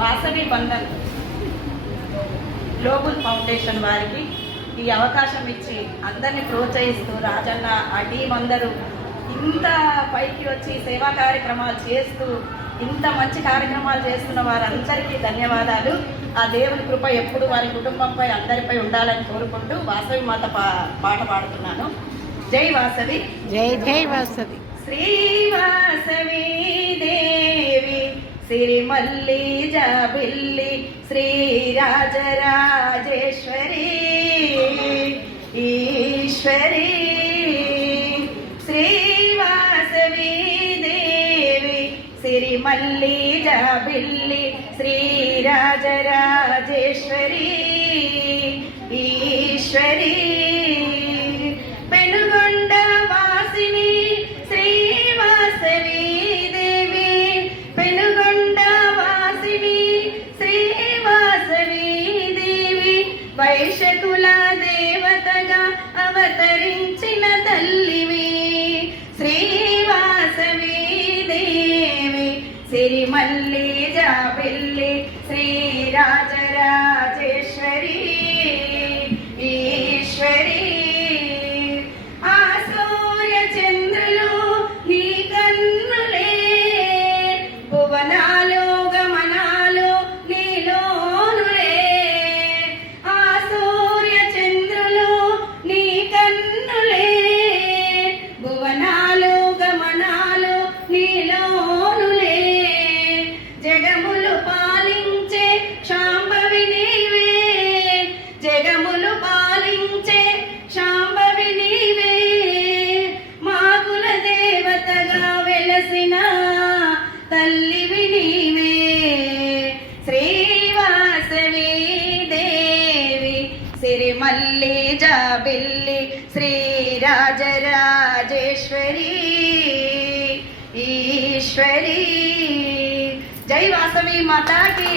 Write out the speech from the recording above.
Vasavi Bandhan global foundation వారికి ఈ అవకాశం ఇచ్చి అందరినీ ప్రోత్సహిస్తూ రాజన్న ఆ టీం అందరూ ఇంత పైకి వచ్చి సేవా కార్యక్రమాలు చేస్తూ ఇంత మంచి కార్యక్రమాలు చేస్తున్న వారందరికీ ధన్యవాదాలు. ఆ దేవుని కృప ఎప్పుడు వారి కుటుంబంపై అందరిపై ఉండాలని కోరుకుంటూ వాసవి మాత పాట పాడుతున్నాను. జై వాసవి, జై జై వాసవి. శ్రీ వాసవి దేవి సిరిమల్లి జాబిల్లి శ్రీ రాజరాజేశ్వరి ఈశ్వరి. శ్రీ వాసవి దేవి సిరిమల్లి జాబిల్లి శ్రీ రాజరాజేశ్వరి ఈశ్వరి. పెనుగొండ వాసిని శ్రీ వాసవి దేవి పెనుగొండ వాసిని శ్రీ వాసవి దేవి వైశకుల దేవతగా అవతరించిన తల్లివి శ్రీ వాసవి దేవి సిరిమల్లి జాబిల్లి శ్రీ రాజరాజేశ్వరి ఈశ్వరి. ఆ సూర్య చంద్రులు నీ కన్నులే భువనాలు గమనాలు నీలోనులే. ఆ సూర్య చంద్రులు నీ కన్నులే భువనాలు గమనాలు నీలోనులే. జగములు పాలించే శాంభవి నీవే జగములు పాలించే శాంభవి నీవే. మాకుల దేవతగా వెలసిన తల్లివి నీవే శ్రీ వాసవి దేవి సిరిమల్లి జాబిల్లి శ్రీ రాజరాజేశ్వరి ఈశ్వరి. జై వాసవి మాతాకి.